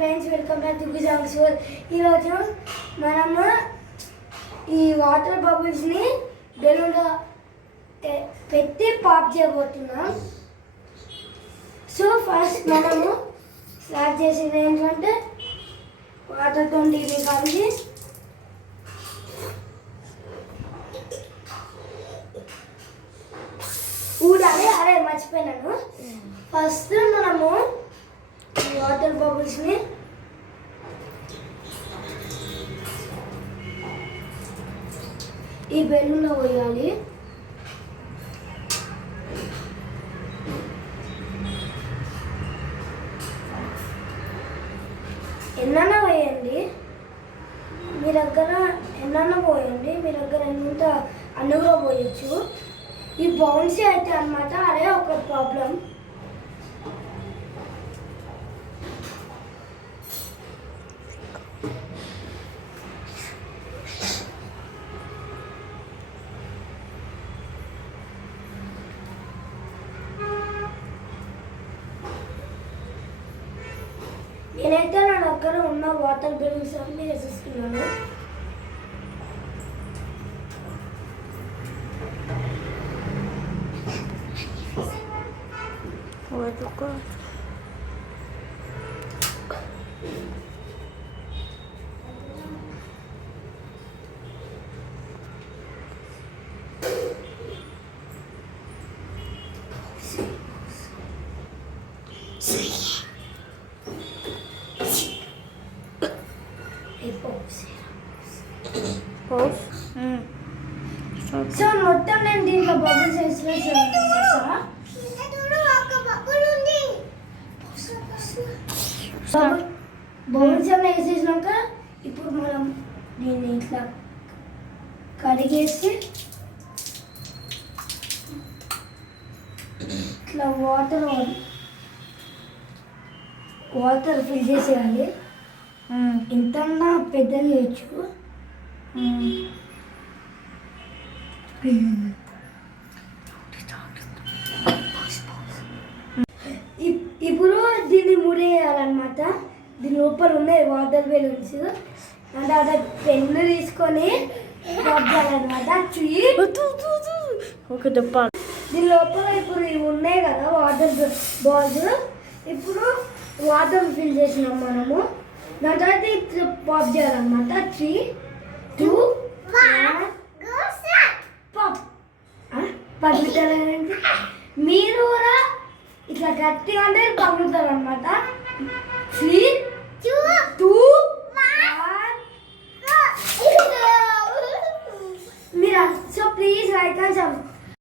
Friends, welcome back to గుజాంగ్ show. ఈరోజు మనము ఈ వాటర్ బబుల్స్ని బెలూన్లో పెట్టి పాప్ చేయబోతున్నాం. సో ఫస్ట్ మనము స్టార్ట్ చేసేది ఏంటంటే వాటర్తో ఇది కలిసి ఊడాలి. అరే మర్చిపోయినాను. ఫస్ట్ మనము వాటర్ బబుల్స్ని ఈ బెలూన్లో పోయాలి. ఎన్నైనా పోయండి, మీ దగ్గర ఎన్నైనా పోయండి, మీ దగ్గర ఎంత అన్నుగా పోయచ్చు. ఈ బౌన్సీ అయితే అన్నమాట, అదే ఒక ప్రాబ్లం. నేనైతే నా దగ్గర ఉన్న వాటర్ బెలూన్స్ అన్ని వేసేస్తున్నాను. సో మొత్తం నేను దీంట్లో బబుల్స్ వేసేసాను. బబుల్స్ అన్నీ వేసేసినాక ఇప్పుడు మనం దీన్ని ఇట్లా కడిగేసి ఇట్లా వాటర్ ఫిల్ చేసేయాలి. ఇంతన్నా పెద్దది చేయొచ్చు. ఇప్పుడు దీన్ని ముడేయాలన్నమాట. దీని లోపల ఉన్నాయి వాటర్ బెలూన్స్. అంటే అదే పెన్ను తీసుకొని చేయాలన్నమాట. దీని లోపల ఇప్పుడు ఇవి ఉన్నాయి కదా వాటర్ బాల్స్. ఇప్పుడు వాటర్ ఫిల్ చేసినాం మనము. దాని తర్వాత ఇట్లా పాప్ చేయాలన్నమాట. 3, 2, 1 పాప్. పగులుతారంటే మీరు కూడా ఇట్లా గట్టిగా అంటే పగులుతారు అనమాట. 3, 2, 1 మీరు. So please like and subscribe.